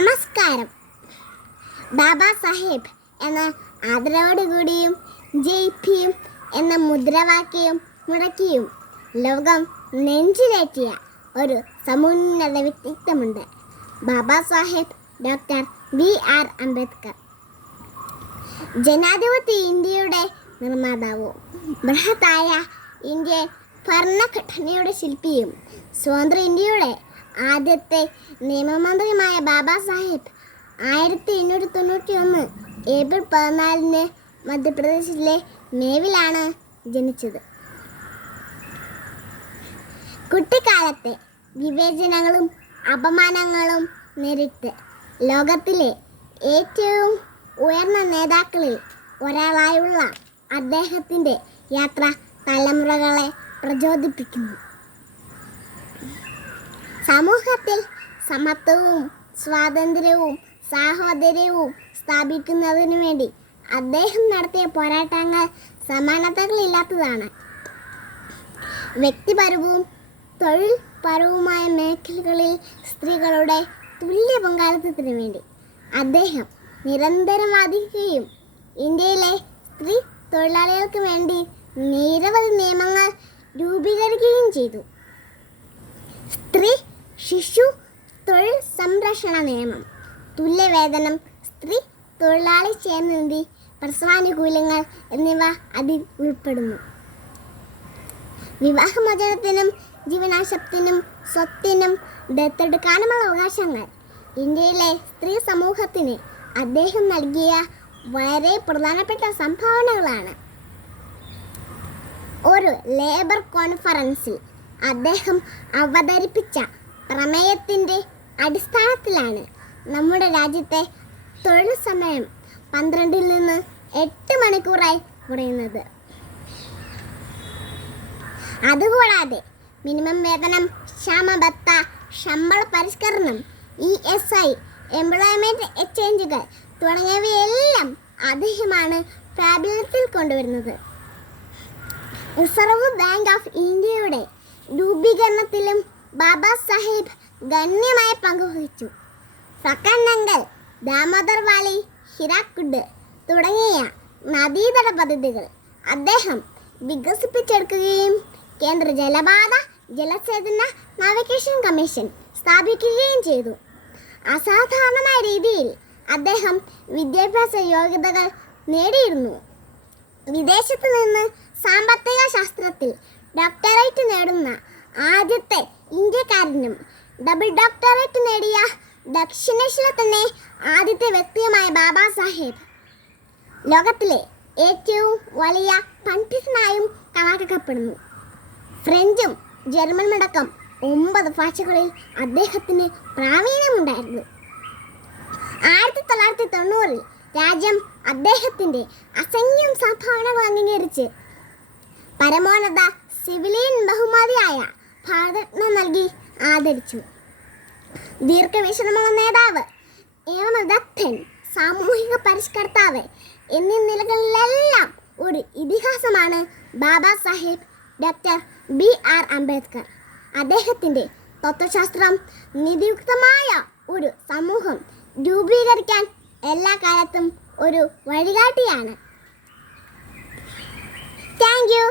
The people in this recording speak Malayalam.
നമസ്കാരം. ബാബാ സാഹേബ് എന്ന ആദരവോടുകൂടിയും ജയ് ഭീം എന്ന മുദ്രാവാക്യവും മുടക്കിയും ലോകം നെഞ്ചിലേറ്റിയ ഒരു സമുന്നത വ്യക്തിത്വമുണ്ട് Baba Saheb doctor B R Ambedkar. ജനാധിപത്യ ഇന്ത്യയുടെ നിർമ്മാതാവും ബൃഹത്തായ ഇന്ത്യൻ ഭരണഘടനയുടെ ശില്പിയും സ്വതന്ത്ര ഇന്ത്യയുടെ ആദ്യത്തെ നിയമമന്ത്രിയുമായ ബാബാ സാഹിബ് ആയിരത്തി എണ്ണൂറ്റി തൊണ്ണൂറ്റി ഒന്ന് ഏപ്രിൽ പതിനാലിന് മധ്യപ്രദേശിലെ മേവിലാണ് ജനിച്ചത്. കുട്ടിക്കാലത്തെ വിവേചനങ്ങളും അപമാനങ്ങളും നേരിട്ട് ലോകത്തിലെ ഏറ്റവും ഉയർന്ന നേതാക്കളിൽ ഒരാളായുള്ള അദ്ദേഹത്തിന്റെ യാത്ര തലമുറകളെ പ്രചോദിപ്പിക്കുന്നു. സമൂഹത്തിൽ സമത്വവും സ്വാതന്ത്ര്യവും സാഹോദര്യവും സ്ഥാപിക്കുന്നതിനു വേണ്ടി അദ്ദേഹം നടത്തിയ പോരാട്ടങ്ങൾ സമാനതകളില്ലാത്തതാണ്. വ്യക്തിപരവും തൊഴിൽപരവുമായ മേഖലകളിൽ സ്ത്രീകളുടെ തുല്യ പങ്കാളിത്തത്തിന് വേണ്ടി അദ്ദേഹം നിരന്തരം വാദിക്കുകയും ഇന്ത്യയിലെ സ്ത്രീ തൊഴിലാളികൾക്ക് വേണ്ടി നിരവധി നിയമങ്ങൾ രൂപീകരിക്കുകയും ചെയ്തു. സ്ത്രീ ശിശു തൊഴിൽ സംരക്ഷണ നിയമം. തുല്യവേതനം സ്ത്രീ തൊഴിലാളി ക്ഷേമനിധി പ്രസവാനുകൂല്യങ്ങൾ എന്നിവ അതിൽ ഉൾപ്പെടുന്നു. വിവാഹമോചനത്തിനും ജീവനാശത്തിനും സ്വത്തിനും ദത്തെടുക്കാനുമുള്ള അവകാശങ്ങൾ. ഇന്ത്യയിലെ സ്ത്രീ സമൂഹത്തിന് അദ്ദേഹം നൽകിയ വളരെ പ്രധാനപ്പെട്ട സംഭാവനകളാണ്. ഒരു ലേബർ കോൺഫറൻസിൽ അദ്ദേഹം അവതരിപ്പിച്ച പ്രമേയത്തിന്റെ അടിസ്ഥാനത്തിലാണ് നമ്മുടെ രാജ്യത്തെ തൊഴിൽ സമയം പന്ത്രണ്ടിൽ നിന്ന് എട്ട് മണിക്കൂറായി കുറയുന്നത്. അതുകൂടാതെ മിനിമം വേതനം ക്ഷാമബത്ത ശമ്പള പരിഷ്കരണം ഇ എസ് ഐ എംപ്ലോയ്മെന്റ് എക്സ്ചേഞ്ചുകൾ തുടങ്ങിയവയെല്ലാം അദ്ദേഹമാണ് പ്രാബല്യത്തിൽ കൊണ്ടുവരുന്നത്. റിസർവ് ബാങ്ക് ഓഫ് ഇന്ത്യയുടെ രൂപീകരണത്തിലും ബാബാ സാഹിബ് ഗണ്യമായ പങ്ക് വഹിച്ചു. ഫക്കന്നങ്കൽ ദാമോദർ വാലി ഹിരാക്കുഡ് തുടങ്ങിയ നദീതട പദ്ധതികൾ അദ്ദേഹം വികസിപ്പിച്ചെടുക്കുകയും കേന്ദ്ര ജലപാത ജലസേചന നാവിഗേഷൻ കമ്മീഷൻ സ്ഥാപിക്കുകയും ചെയ്തു. അസാധാരണമായ രീതിയിൽ അദ്ദേഹം വിദ്യാഭ്യാസ യോഗ്യതകൾ നേടിയിരുന്നു. വിദേശത്ത് നിന്ന് സാമ്പത്തിക ശാസ്ത്രത്തിൽ ഡോക്ടറേറ്റ് നേടുന്ന ആദ്യത്തെ ഇന്ത്യക്കാരനും ഡബിൾ ഡോക്ടറേറ്റ് നേടിയ ദക്ഷിണേഷ്യയിലെ തന്നെ ആദ്യത്തെ വ്യക്തിയുമായ ബാബാ സാഹേബ്. ലോകത്തിലെ ഏറ്റവും വലിയ പണ്ഡിതനായും കണക്കാക്കപ്പെടുന്നു. ഫ്രഞ്ചും ജർമ്മനും അടക്കം ഒമ്പത് ഭാഷകളിൽ അദ്ദേഹത്തിന് പ്രാവീണ്യമുണ്ടായിരുന്നു. ആയിരത്തി തൊള്ളായിരത്തി തൊണ്ണൂറിൽ രാജ്യം അദ്ദേഹത്തിന്റെ അസംഖ്യം സംഭാവനകൾ അംഗീകരിച്ച് പരമോന്നത സിവിലിയൻ ബഹുമതിയായ ഭാരതരത്ന നൽകി ആദരിച്ചു. ദീർഘവീക്ഷണമുള്ള നേതാവ് നിയമവിദഗ്ധൻ സാമൂഹിക പരിഷ്കർത്താവ് എന്നീ നിലകളിലെല്ലാം ഒരു ഇതിഹാസമാണ് Baba Saheb doctor B R Ambedkar. അദ്ദേഹത്തിന്റെ തത്വശാസ്ത്രം നിതിയുക്തമായ ഒരു സമൂഹം രൂപീകരിക്കാൻ എല്ലാ കാലത്തും ഒരു വഴികാട്ടിയാണ്. Thank you.